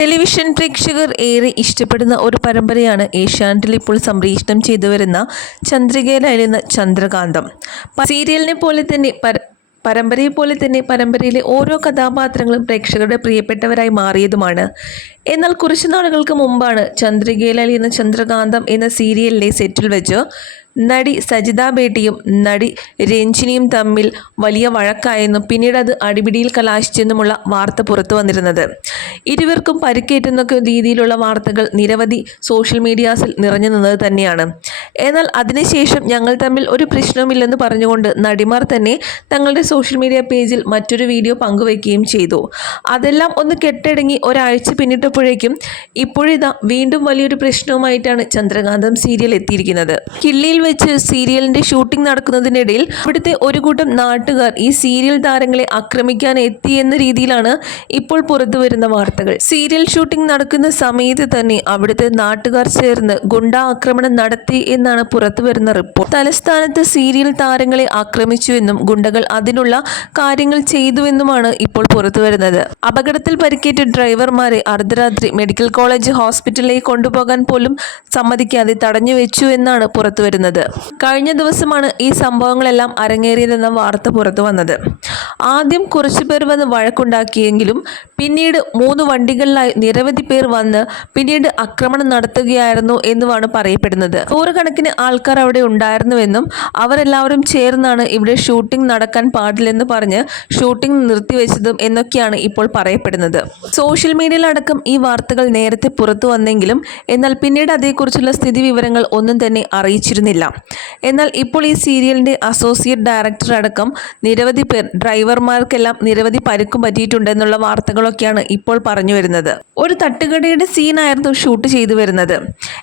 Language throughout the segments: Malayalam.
ടെലിവിഷൻ പ്രേക്ഷകർ ഏറെ ഇഷ്ടപ്പെടുന്ന ഒരു പരമ്പരയാണ് ഏഷ്യാനെറ്റിൽ ഇപ്പോൾ സംപ്രേഷണം ചെയ്തു വരുന്ന ചന്ദ്രികയിലായിരുന്ന ചന്ദ്രകാന്തം. സീരിയലിനെ പോലെ തന്നെ പര- പരമ്പരയെ പോലെ തന്നെ പരമ്പരയിലെ ഓരോ കഥാപാത്രങ്ങളും പ്രേക്ഷകരുടെ പ്രിയപ്പെട്ടവരായി മാറിയതുമാണ്. എന്നാൽ കുറച്ച് നാളുകൾക്ക് മുമ്പാണ് ചന്ദ്രികയിലലിയുന്ന ചന്ദ്രകാന്തം എന്ന സീരിയലിലെ സെറ്റിൽ വെച്ച് നടി സജിത ബേട്ടിയും നടി രഞ്ജിനിയും തമ്മിൽ വലിയ വഴക്കായെന്നും പിന്നീട് അത് അടിപിടിയിൽ കലാശിച്ചെന്നുമുള്ള വാർത്ത പുറത്തു വന്നിരുന്നത്. ഇരുവർക്കും പരിക്കേറ്റുന്ന രീതിയിലുള്ള വാർത്തകൾ നിരവധി സോഷ്യൽ മീഡിയാസിൽ നിറഞ്ഞു നിന്നത് തന്നെയാണ്. എന്നാൽ അതിനുശേഷം ഞങ്ങൾ തമ്മിൽ ഒരു പ്രശ്നവുമില്ലെന്ന് പറഞ്ഞുകൊണ്ട് നടിമാർ തന്നെ തങ്ങളുടെ സോഷ്യൽ മീഡിയ പേജിൽ മറ്റൊരു വീഡിയോ പങ്കുവയ്ക്കുകയും ചെയ്തു. അതെല്ലാം ഒന്ന് കെട്ടടങ്ങി ഒരാഴ്ച പിന്നിട്ടപ്പോഴേക്കും ഇപ്പോഴിതാ വീണ്ടും വലിയൊരു പ്രശ്നവുമായിട്ടാണ് ചന്ദ്രകാന്തം സീരിയൽ എത്തിയിരിക്കുന്നത്. കിള്ളിയിൽ വെച്ച് സീരിയലിന്റെ ഷൂട്ടിംഗ് നടക്കുന്നതിനിടയിൽ അവിടുത്തെ ഒരു കൂട്ടം നാട്ടുകാർ ഈ സീരിയൽ താരങ്ങളെ ആക്രമിക്കാൻ എത്തി എന്ന രീതിയിലാണ് ഇപ്പോൾ പുറത്തു വരുന്ന വാർത്തകൾ. സീരിയൽ ഷൂട്ടിംഗ് നടക്കുന്ന സമയത്ത് തന്നെ അവിടുത്തെ നാട്ടുകാർ ചേർന്ന് ഗുണ്ട ആക്രമണം നടത്തി എന്നാണ് പുറത്തു വരുന്ന റിപ്പോർട്ട്. തലസ്ഥാനത്ത് സീരിയൽ താരങ്ങളെ ആക്രമിച്ചുവെന്നും ഗുണ്ടകൾ അതിനുള്ള കാര്യങ്ങൾ ചെയ്തുവെന്നുമാണ് ഇപ്പോൾ പുറത്തു വരുന്നത്. അപകടത്തിൽ പരിക്കേറ്റ ഡ്രൈവർമാരെ അർദ്ധരാത്രി മെഡിക്കൽ കോളേജ് ഹോസ്പിറ്റലിലേക്ക് കൊണ്ടുപോകാൻ പോലും സമ്മതിക്കാതെ തടഞ്ഞു വെച്ചു എന്നാണ് പുറത്തു വരുന്നത് കഴിഞ്ഞ ദിവസമാണ് ഈ സംഭവങ്ങളെല്ലാം അരങ്ങേറിയതെന്ന വാർത്ത പുറത്തു വന്നത്. ആദ്യം കുറച്ചു പേർ വന്ന് വഴക്കുണ്ടാക്കിയെങ്കിലും പിന്നീട് മൂന്ന് വണ്ടികളിലായി നിരവധി പേർ വന്ന് പിന്നീട് ആക്രമണം നടത്തുകയായിരുന്നു എന്നുമാണ് പറയപ്പെടുന്നത്. നൂറുകണക്കിന് ആൾക്കാർ അവിടെ ഉണ്ടായിരുന്നുവെന്നും അവരെല്ലാവരും ചേർന്നാണ് ഇവിടെ ഷൂട്ടിംഗ് നടക്കാൻ പാടില്ലെന്ന് പറഞ്ഞ് ഷൂട്ടിംഗ് നിർത്തിവെച്ചതും എന്നൊക്കെയാണ് ഇപ്പോൾ പറയപ്പെടുന്നത്. സോഷ്യൽ മീഡിയയിലടക്കം ഈ വാർത്തകൾ നേരത്തെ പുറത്തു വന്നെങ്കിലും എന്നാൽ പിന്നീട് അതേക്കുറിച്ചുള്ള സ്ഥിതി വിവരങ്ങൾ ഒന്നും തന്നെ അറിയിച്ചിരുന്നില്ല. എന്നാൽ ഇപ്പോൾ ഈ സീരിയലിന്റെ അസോസിയേറ്റ് ഡയറക്ടർ അടക്കം നിരവധി പേർ ഡ്രൈവർമാർക്കെല്ലാം നിരവധി പരിക്കും പറ്റിയിട്ടുണ്ടെന്നുള്ള വാർത്തകളൊക്കെയാണ് ഇപ്പോൾ പറഞ്ഞു വരുന്നത്. ഒരു തട്ടുകടയുടെ സീനായിരുന്നു ഷൂട്ട് ചെയ്തു വരുന്നത്.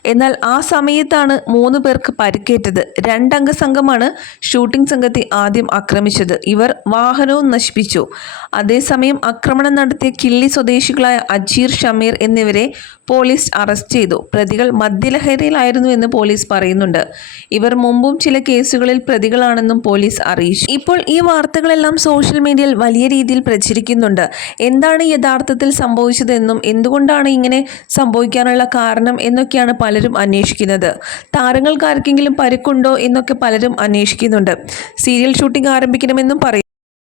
എന്നാൽ ആ സമയത്താണ് മൂന്ന് പേർക്ക് പരിക്കേറ്റത്. രണ്ടംഗ സംഘമാണ് ഷൂട്ടിംഗ് സംഘത്തെ ആദ്യം ആക്രമിച്ചത്. ഇവർ വാഹനവും നശിപ്പിച്ചു. അതേസമയം ആക്രമണം നടത്തിയ കിള്ളി സ്വദേശികളായ അജീർ ഷമീർ എന്നിവരെ പോലീസ് അറസ്റ്റ് ചെയ്തു. പ്രതികൾ മദ്യലഹരിയിലായിരുന്നു എന്ന് പോലീസ് പറയുന്നുണ്ട്. ഇവർ മുമ്പും ചില കേസുകളിൽ പ്രതികളാണെന്നും പോലീസ് അറിയിച്ചു. ഇപ്പോൾ ഈ വാർത്തകളെല്ലാം സോഷ്യൽ മീഡിയയിൽ വലിയ രീതിയിൽ പ്രചരിക്കുന്നുണ്ട്. എന്താണ് യഥാർത്ഥത്തിൽ സംഭവിച്ചതെന്നും എന്തുകൊണ്ടാണ് ഇങ്ങനെ സംഭവിക്കാനുള്ള കാരണം എന്നൊക്കെയാണ് പലരും അന്വേഷിക്കുന്നത്. താരങ്ങൾക്ക് ആർക്കെങ്കിലും പരിക്കുണ്ടോ എന്നൊക്കെ പലരും അന്വേഷിക്കുന്നുണ്ട്. സീരിയൽ ഷൂട്ടിംഗ് ആരംഭിക്കണമെന്നും പറയും